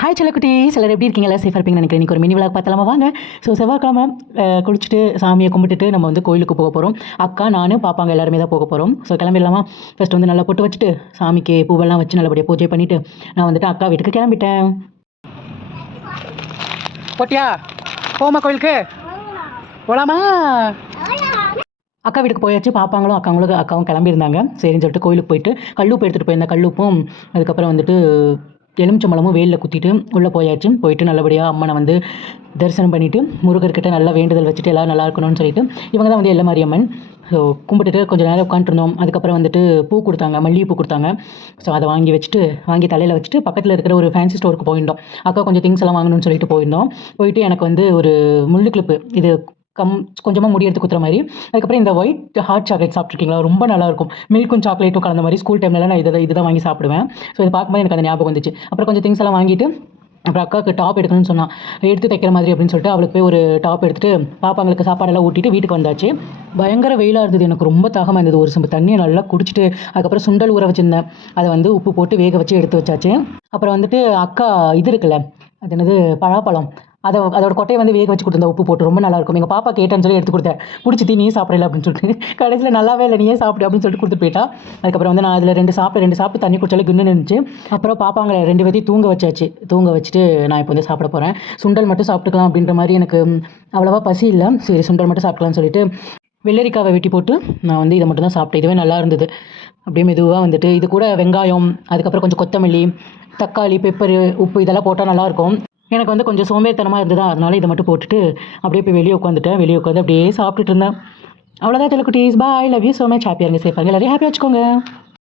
Hi செல்லக்குட்டி, சிலர் எப்படி இருக்கீங்க? எல்லாம் சேஃபாக இருப்பீங்கன்னு நினைக்கிறேன். இன்றைக்கி ஒரு மினி விளாக் பார்த்தலாமா? வாங்க. ஸோ செவ்வாய்க்கிழமை குளிச்சுட்டு சாமியை கும்பிட்டுட்டு நம்ம வந்து கோயிலுக்கு போக போகிறோம். அக்கா, நான், பாப்பாங்க எல்லாருமே தான் போக போகிறோம். ஸோ கிளம்பிடலாமா? ஃபஸ்ட் வந்து நல்லா பொட்டு வச்சுட்டு சாமிக்கு பூவெல்லாம் வச்சு நல்லபடியாக பூஜை பண்ணிவிட்டு நான் வந்துட்டு அக்கா வீட்டுக்கு கிளம்பிட்டேன். போட்டியா? போமா கோயிலுக்கு போகலாமா? அக்கா வீட்டுக்கு போயாச்சு. பாப்பாங்களும் அக்காவும் கிளம்பியிருந்தாங்க. சரின்னு சொல்லிட்டு கோயிலுக்கு போயிட்டு கல்லுப்பு எடுத்துகிட்டு போயிருந்தேன். கல்லுப்பும் அதுக்கப்புறம் வந்துட்டு எலுமிச்சம்பழமும் வெயிலில் குத்திட்டு உள்ளே போயாச்சு. போயிட்டு நல்லபடியாக அம்மனை வந்து தரிசனம் பண்ணிவிட்டு முருகர்கிட்ட நல்லா வேண்டுதல் வச்சுட்டு எல்லோரும் நல்லா இருக்கணும்னு சொல்லிட்டு இவங்க தான் வந்து எல்லமாரி அம்மன். ஸோ கும்பிட்டுட்டு கொஞ்சம் நேரம் உட்காந்துருந்தோம். அதுக்கப்புறம் வந்துட்டு பூ கொடுத்தாங்க, மல்லிகைப்பூ கொடுத்தாங்க. ஸோ அதை வாங்கி தலையில் வச்சுட்டு பக்கத்தில் இருக்கிற ஒரு ஃபேன்சி ஸ்டோருக்கு போயிருந்தோம். அக்கா கொஞ்சம் திங்ஸ் எல்லாம் வாங்கணும்னு சொல்லிட்டு போயிருந்தோம். போயிட்டு எனக்கு வந்து ஒரு முள்ளு கிளிப்பு, இது கொஞ்சமாக முடி எடுத்து குத்துற மாதிரி. அதுக்கப்புறம் இந்த ஒயிட் ஹாட் சாக்லேட் சாப்பிட்ருக்கீங்களா? ரொம்ப நல்லாயிருக்கும். மில்க்கும் சாக்லேட்டும் கலந்த மாதிரி. ஸ்கூல் டைம்லலாம் நான் இதுதான் வாங்கி சாப்பிடுவேன். ஸோ இதை பார்க்கும்போது எனக்கு அந்த ஞாபகம் வந்துச்சு. அப்புறம் கொஞ்சம் திங்ஸ் எல்லாம் வாங்கிட்டு அப்புறம் அக்காவுக்கு டாப் எடுக்கணும்னு சொன்னான். எடுத்து தைக்கிற மாதிரி அப்படின்னு சொல்லிட்டு அவளுக்கு போய் ஒரு டாப் எடுத்துகிட்டு பாப்பாங்களுக்கு சாப்பாடெல்லாம் ஊட்டிட்டு வீட்டுக்கு வந்தாச்சு. பயங்கர வெயிலாக இருந்தது. எனக்கு ரொம்ப தாகமாக இருந்தது. ஒரு சொம்பு தண்ணியை நல்லா குடிச்சிட்டு அதுக்கப்புறம் சுண்டல் ஊற வச்சுருந்தேன். அதை வந்து உப்பு போட்டு வேக வச்சு எடுத்து வச்சாச்சு. அப்புறம் வந்துட்டு அக்கா இது இருக்குல்ல, அது என்னது, பலாப்பழம், அதோட கொட்டையை வந்து வேக வச்சு கொடுத்தா உப்பு போட்டு ரொம்ப நல்லாயிருக்கும். எங்கள் பாப்பா கேட்டேன்னு சொல்லி எடுத்து கொடுத்தேன். பிடிச்சி நீ சாப்பிடல அப்படின்னு சொல்லிட்டு கடைசியில் நல்லாவே இல்லை, நீயே சாப்பிடு அப்படின்னு சொல்லிட்டு கொடுத்து போயிட்டா. அதுக்கப்புறம் வந்து நான் அதில் ரெண்டு சாப்பிட்டு தண்ணி குடிச்சாலும் குன்னு நின்றுச்சு. அப்புறம் பாப்பாங்களை 2 பேத்தையும் தூங்க வச்சுட்டு நான் இப்போ வந்து சாப்பிட போகிறேன். சுண்டல் மட்டும் சாப்பிட்டுக்கலாம் அப்படின்ற மாதிரி எனக்கு அவ்வளோவா பசி இல்லை. சரி, சுண்டல் மட்டும் சாப்பிட்லான்னு சொல்லிட்டு வெள்ளரிக்காவை வெட்டி போட்டு நான் வந்து இதை மட்டும் தான் சாப்பிட்டேன். இதுவே நல்லா இருந்தது. அப்படியே மெதுவாக வந்துட்டு இது கூட வெங்காயம், அதுக்கப்புறம் கொஞ்சம் கொத்தமல்லி, தக்காளி, பெப்பரு, உப்பு இதெல்லாம் போட்டால் நல்லாயிருக்கும். எனக்கு வந்து கொஞ்சம் சோம்பேறித்தனமாக இருந்ததா, அதனால இதை மட்டும் போட்டுட்டு அப்படியே போய் வெளியே உட்காந்து அப்படியே சாப்பிட்டுட்டு இருந்தேன். அவ்வளோதான் செல்லக்குட்டீஸ். பாய், லவ் யூ ஸோ மச். ஹாப்பியாக இருங்க, சேஃபாக இருங்க, எல்லாரையும் ஹாப்பியாக வச்சுக்கோங்க.